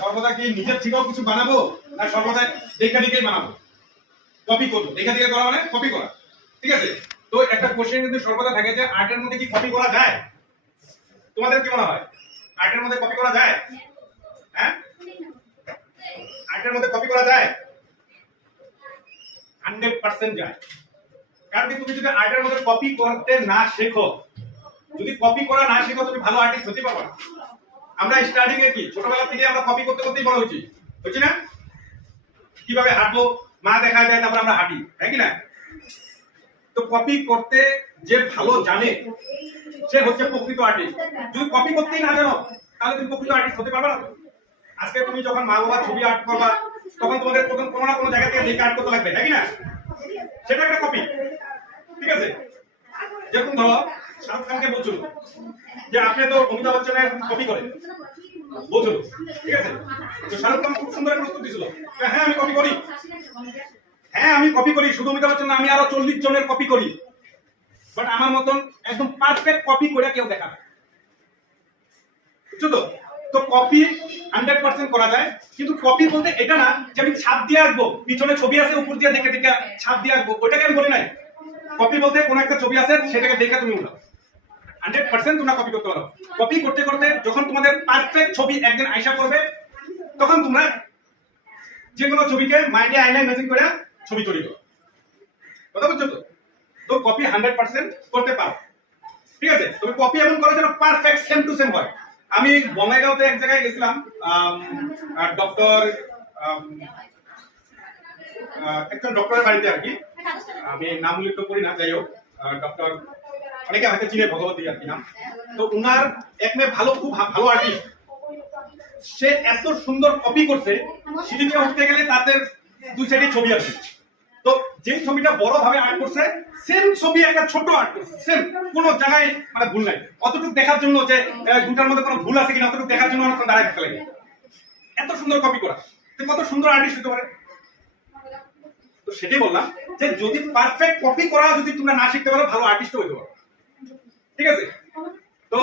সর্বদা কি নিজের থেকেও কিছু বানাবো না সর্বদা দেখে দেখেই বানাবো, কপি করবো? দেখে দেখে করা মানে কপি করা, ঠিক আছে? তো একটা কোশ্চেন কিন্তু সর্বদা থাকে যে আর্টের মধ্যে কি কপি করা যায়? তোমাদের কি মনে হয় আর্টের মধ্যে কপি করা যায়? হ্যাঁ, আর্টের মধ্যে কপি করা যায়? 100% যায়। কারণ কি তুমি যদি আর্টের মধ্যে কপি করতে না শেখো, যদি কপি করা না শেখো, তুমি ভালো আর্টিস্ট হতে পারবে না। আমরা স্টার্টিং এ কি ছোটবেলা থেকে আমরা কপি করতে করতেই বড় হয়েছি, হচ্ছে না? কিভাবে হাঁটবো মা দেখা যায়, তারপর আমরা হাঁটি, হ্যাঁ কি না? তো কপি করতে যে ভালো জানে সে হচ্ছে প্রকৃত আর্টিস্ট। যদি কপি করতেই না জানো তাহলে তুমি প্রকৃত আর্টিস্ট হতে পারবে না। আজকে তুমি যখন মা বাবার ছবি আর্ট করবা তখন তোমাদের প্রথম কোনো না কোনো জায়গা থেকে দেখে আর্ট করতে লাগবে, তাই না? সেটা একটা কপি, ঠিক আছে? যেরকম ধরো শাহরুখ খানকে বলছিল যে আপনি তো অমিতাভ বচ্চনের কপি করেন, বলছিল, ঠিক আছে? তো শাহরুখ খান খুব সুন্দর প্রস্তুত দিয়েছিল, হ্যাঁ আমি কপি করি, হ্যাঁ আমি কপি করি, শুধু অমিতাভ বচ্চন না, আমি আরো 40 জনের কপি করি, বাট আমার মতন একদম পারফেক্ট কপি করে কেউ দেখা না, বুঝছো তো? তো কপি 100% করা যায়, কিন্তু কপি বলতে এটা না যে আমি ছাপ দিয়ে আঁকবো, পিছনে ছবি আছে উপর দিয়ে দেখে দেখে ছাপ দিয়ে আঁকবো, ওইটাকে আমি বলি নাই। কপি বলতে কোন একটা ছবি আছে সেটাকে দেখে তুমি উঠাও, 100% তোমরা কপি করতে পারো। কপি করতে করতে যখন তোমাদের পারফেক্ট ছবি একদিন আইসা করবে, তখন তোমরা যে কোনো ছবিকে মাইন্ডে আইনা ইমেজিন করে ছবি তৈরি করো, কথা বুঝছো তো? তো কপি 100% করতে পারো, ঠিক আছে? তুমি কপি এমন করো যেন পারফেক্ট সেম টু সেম হয়। আমি বঙ্গাইগাঁওতে এক জায়গায় গেছিলাম, ডক্টর একজন ডক্টরের বাড়িতে আর কি, আমি নাম উল্লেখ করি না, যাই হোক ডক্টর, অনেকে হয়তো চিনে, ভগবতী আর কি নাম। তো উনার এক মেয়ে ভালো, খুব ভালো আর্টিস্ট, সে এত সুন্দর কপি করছে, সিঁড়িতে উঠতে গেলে তাদের দুই সাইডে ছবি আছে। তো যে ছবিটা বড় ভাবে আর্ট করছে, সেম ছবি একটা ছোট আর্ট করছে, সেম, কোনো জায়গায় মানে ভুল নাই। অতটুকু দেখার জন্য যে দুটার মধ্যে কোনো ভুল আছে কিনা অতটুকু দেখার জন্য অনেকক্ষণ দাঁড়ায় থাকতে লাগে, এত সুন্দর কপি করা। তো কত সুন্দর আর্টিস্ট হতে পারে। তো সেটাই বললাম যে যদি পারফেক্ট কপি করা যদি তোমরা না শিখতে পারো, ভালো আর্টিস্ট হতে পারো, ঠিক আছে? তো